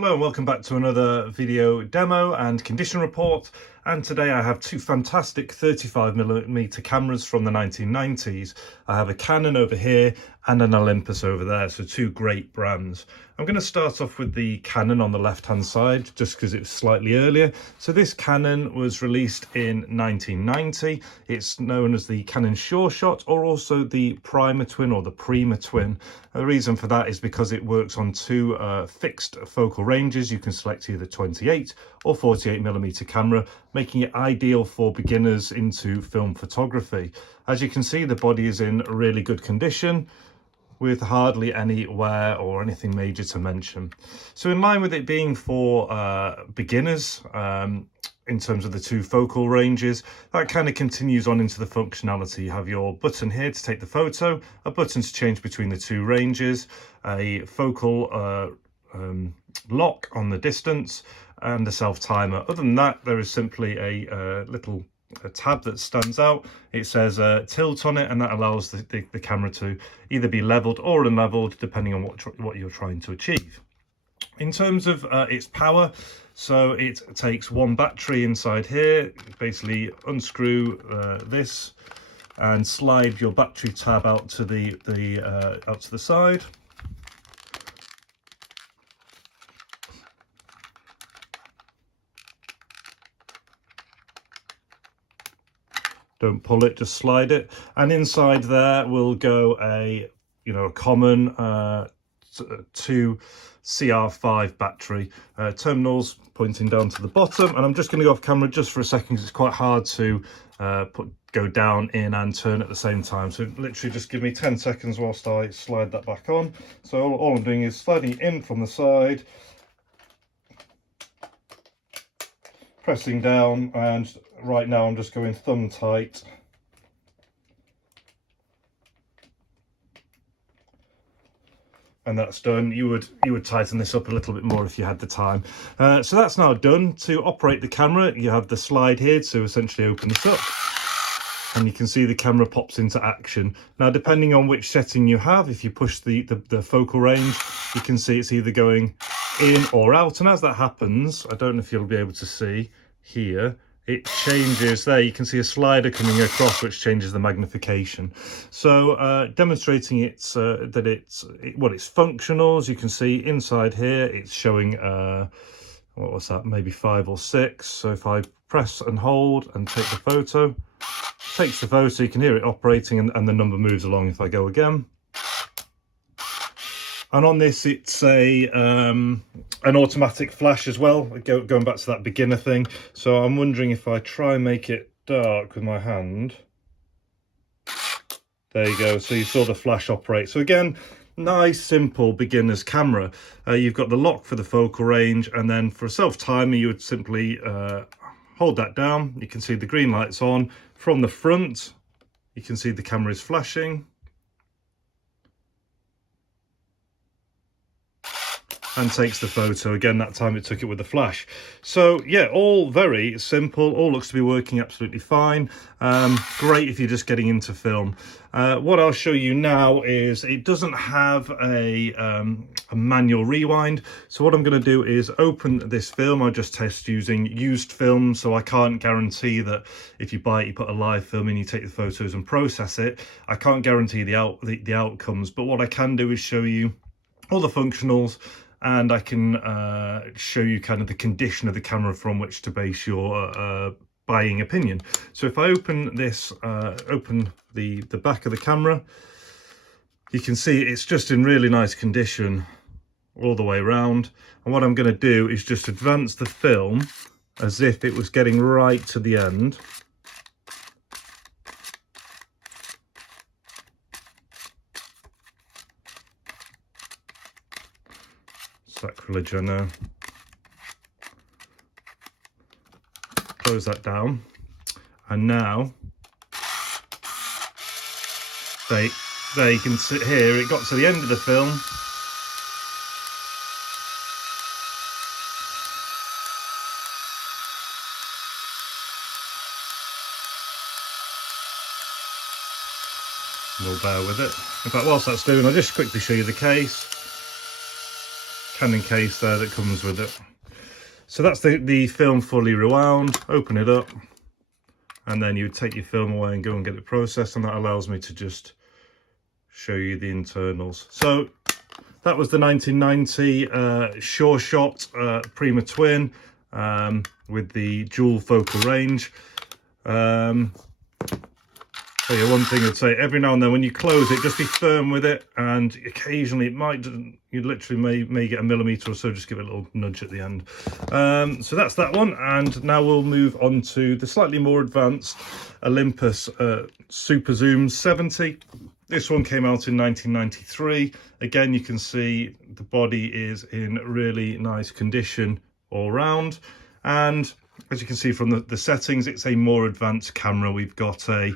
Hello and welcome back to another video demo and condition report, and today I have two fantastic 35mm cameras from the 1990s. I have a Canon over here and an Olympus over there, so two great brands. I'm going to start off with the Canon on the left hand side just because it's slightly earlier. So this Canon was released in 1990. It's known as the Canon Sure Shot, or also the Primer Twin or the Prima Twin. The reason for that is because it works on two fixed focal ranges. You can select either 28 or 48mm camera, making it ideal for beginners into film photography. As you can see, the body is in really good condition, with hardly any wear or anything major to mention. So in line with it being for beginners, in terms of the two focal ranges, that kind of continues on into the functionality. You have your button here to take the photo, a button to change between the two ranges, a focal lock on the distance, and a self timer. Other than that, there is simply a little tab that stands out. It says tilt on it, and that allows the camera to either be leveled or unleveled depending on what you're trying to achieve. In terms of its power, so it takes one battery inside here. Basically unscrew this and slide your battery tab out to the side. Don't pull it, just slide it, and inside there will go a common 2 CR5 battery, terminals pointing down to the bottom. And I'm just going to go off camera just for a second because it's quite hard to go down, in and turn at the same time. So literally just give me 10 seconds whilst I slide that back on. So all I'm doing is sliding it in from the side, pressing down, and right now I'm just going thumb tight. And that's done. You would tighten this up a little bit more if you had the time. So that's now done. To operate the camera, you have the slide here to essentially open this up, and you can see the camera pops into action. Now, depending on which setting you have, if you push the focal range, you can see it's either going in or out. And as that happens, I don't know if you'll be able to see here, it changes there. You can see a slider coming across which changes the magnification. So demonstrating it's functional. As you can see inside here, it's showing what was that, maybe 5 or 6. So if I press and hold and take the photo, takes the photo, you can hear it operating, and the number moves along if I go again. And on this, it's an automatic flash as well, going back to that beginner thing. So I'm wondering if I try and make it dark with my hand. There you go. So you saw the flash operate. So again, nice, simple beginner's camera. You've got the lock for the focal range, and then for a self-timer, you would simply hold that down. You can see the green light's on. From the front, you can see the camera is flashing. And takes the photo. Again, that time it took it with a flash. So yeah, all very simple, all looks to be working absolutely fine. Great if you're just getting into film. What I'll show you now is it doesn't have a manual rewind. So what I'm going to do is open this film. I just test using used film, so I can't guarantee that if you buy it, you put a live film in, you take the photos and process it. I can't guarantee the outcomes, but what I can do is show you all the functionals, and I can show you kind of the condition of the camera from which to base your buying opinion. So if I open this, open the back of the camera, you can see it's just in really nice condition all the way around. And what I'm going to do is just advance the film as if it was getting right to the end. Sacrilege, I know. Close that down, and now there you can see here it got to the end of the film, we'll bear with it. In fact, whilst that's doing, I'll just quickly show you the case. Canon case there that comes with it. So that's the film fully rewound. Open it up, and then you would take your film away and go and get it processed, and that allows me to just show you the internals. So that was the 1990 Sure Shot Prima Twin with the dual focal range. So yeah, one thing I'd say, every now and then when you close it, just be firm with it, and occasionally it might, you literally may get a millimetre or so, just give it a little nudge at the end. So that's that one, and now we'll move on to the slightly more advanced Olympus Superzoom 70. This one came out in 1993. Again, you can see the body is in really nice condition all round, and as you can see from the settings, it's a more advanced camera. We've got a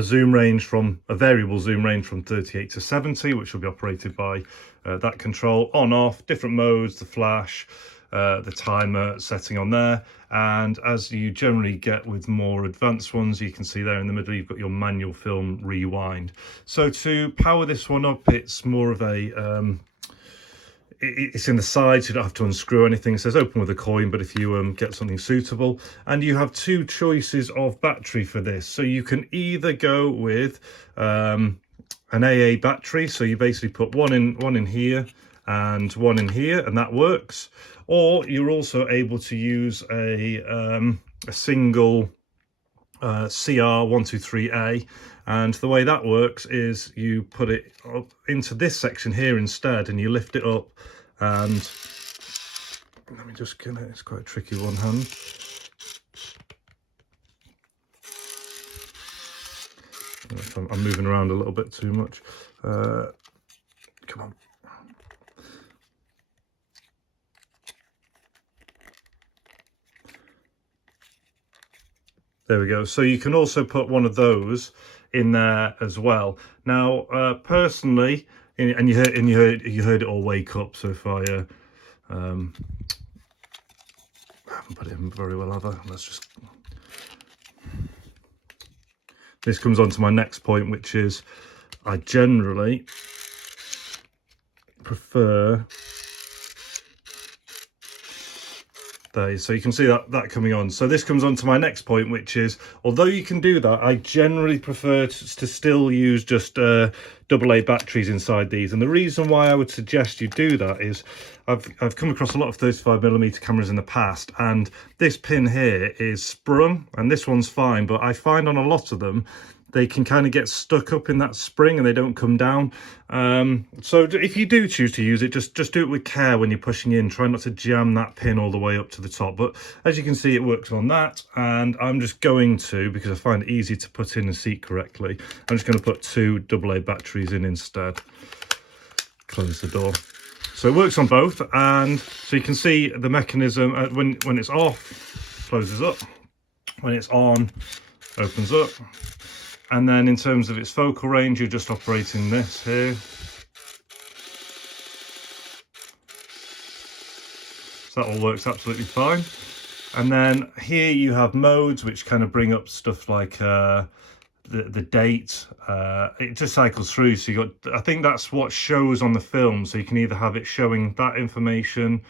zoom range from a variable zoom range from 38 to 70, which will be operated by that control, on off, different modes, the flash, the timer setting on there. And as you generally get with more advanced ones, you can see there in the middle, you've got your manual film rewind. So to power this one up, it's more of a it's in the side, so you don't have to unscrew anything. It says open with a coin, but if you get something suitable, and you have two choices of battery for this. So you can either go with an AA battery, so you basically put one in here and one in here, and that works. Or you're also able to use a single CR123A, and the way that works is you put it up into this section here instead, and you lift it up, and let me just get it, it's quite tricky one hand. I'm moving around a little bit too much. Come on. There we go. So you can also put one of those in there as well. Now, personally, and you heard it all wake up. So if I haven't put it in very well, have I? Let's just. This comes on to my next point, which is I generally prefer. There, so you can see that coming on. So this comes on to my next point, which is, although you can do that, I generally prefer to still use just AA batteries inside these. And the reason why I would suggest you do that is I've come across a lot of 35mm cameras in the past, and this pin here is sprung, and this one's fine, but I find on a lot of them they can kind of get stuck up in that spring and they don't come down. So if you do choose to use it, just do it with care when you're pushing in. Try not to jam that pin all the way up to the top. But as you can see, it works on that. And I'm just going to, because I find it easy to put in and seat correctly, I'm just going to put two AA batteries in instead. Close the door. So it works on both. And so you can see the mechanism when it's off, closes up. When it's on, opens up. And then in terms of its focal range, you're just operating this here. So that all works absolutely fine. And then here you have modes which kind of bring up stuff like the date. It just cycles through. So you got, I think that's what shows on the film. So you can either have it showing that information,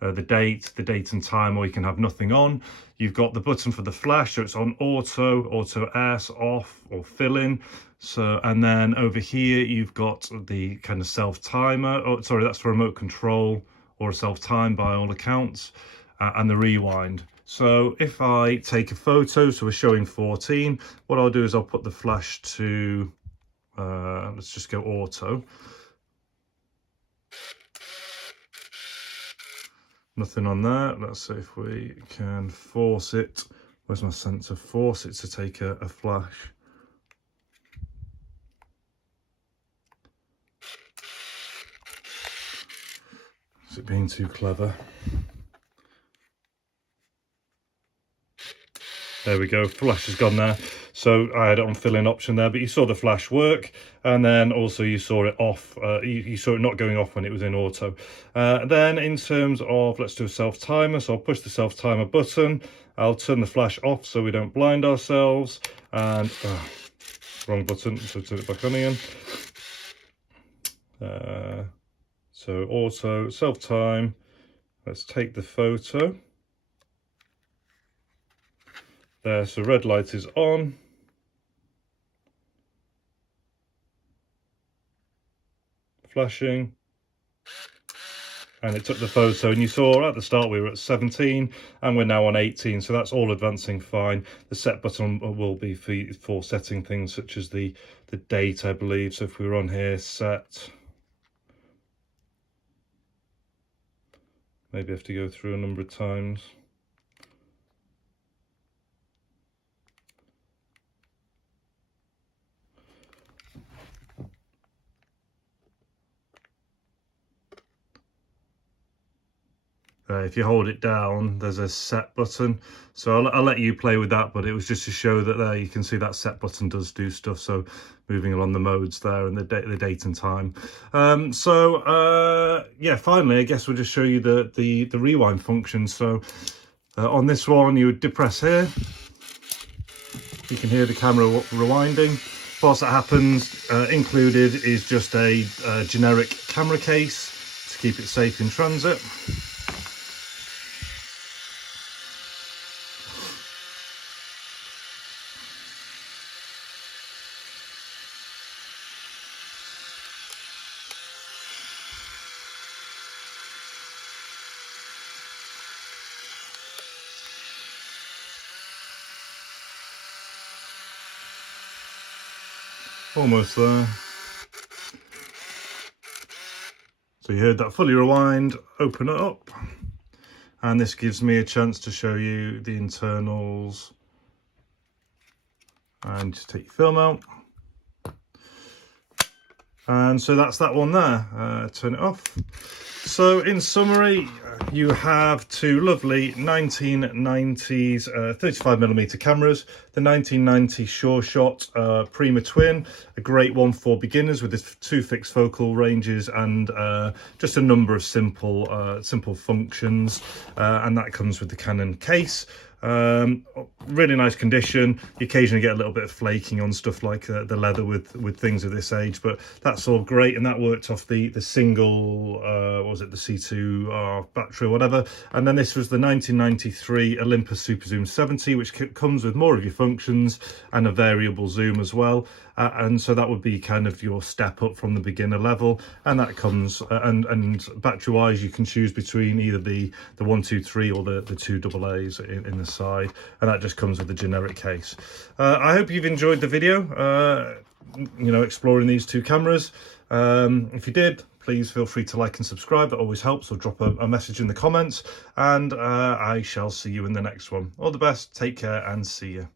the date and time, or you can have nothing on. You've got the button for the flash, so it's on auto S, off, or fill in. So, and then over here you've got the kind of self timer. Oh, sorry, that's for remote control or a self time by all accounts, and the rewind. So if I take a photo, so we're showing 14, what I'll do is I'll put the flash to, let's just go auto. Nothing on there. Let's see if we can force it. Where's my sensor? Force it to take a flash. Is it being too clever? There we go, flash has gone there. So I had it on fill-in option there, but you saw the flash work, and then also you saw it off, you saw it not going off when it was in auto. Then in terms of, let's do a self-timer, so I'll push the self-timer button, I'll turn the flash off so we don't blind ourselves, and, wrong button, so turn it back on again. So auto, self-time, let's take the photo. There, so red light is on. Flashing. And it took the photo, and you saw at the start we were at 17 and we're now on 18, so that's all advancing fine. The set button will be for setting things such as the date, I believe. So if we were on here, set, maybe I have to go through a number of times. If you hold it down, there's a set button, so I'll let you play with that, but it was just to show that there you can see that set button does do stuff. So moving along the modes there and the date and time. Yeah, finally I guess we'll just show you the rewind function. So on this one you would depress here, you can hear the camera rewinding. Whilst that happens, included is just a generic camera case to keep it safe in transit. Almost there. So you heard that fully rewind, open it up, and this gives me a chance to show you the internals. And just take your film out. And so that's that one there. Turn it off. So in summary, you have two lovely 1990s 35mm cameras. The 1990 Sure Shot Prima Twin, a great one for beginners with its two fixed focal ranges and just a number of simple functions. And that comes with the Canon case. Really nice condition. You occasionally get a little bit of flaking on stuff like the leather with things of this age, but that's all great. And that worked off the single what was it, the C2 battery or whatever. And then this was the 1993 Olympus Superzoom 70, which comes with more of your functions and a variable zoom as well. And so that would be kind of your step up from the beginner level. And that comes and battery wise, you can choose between either the 123 or the 2 AA's in the side, and that just comes with the generic case. I hope you've enjoyed the video, exploring these two cameras. If you did, please feel free to like and subscribe. That always helps, or drop a message in the comments, and I shall see you in the next one. All the best, take care, and see you.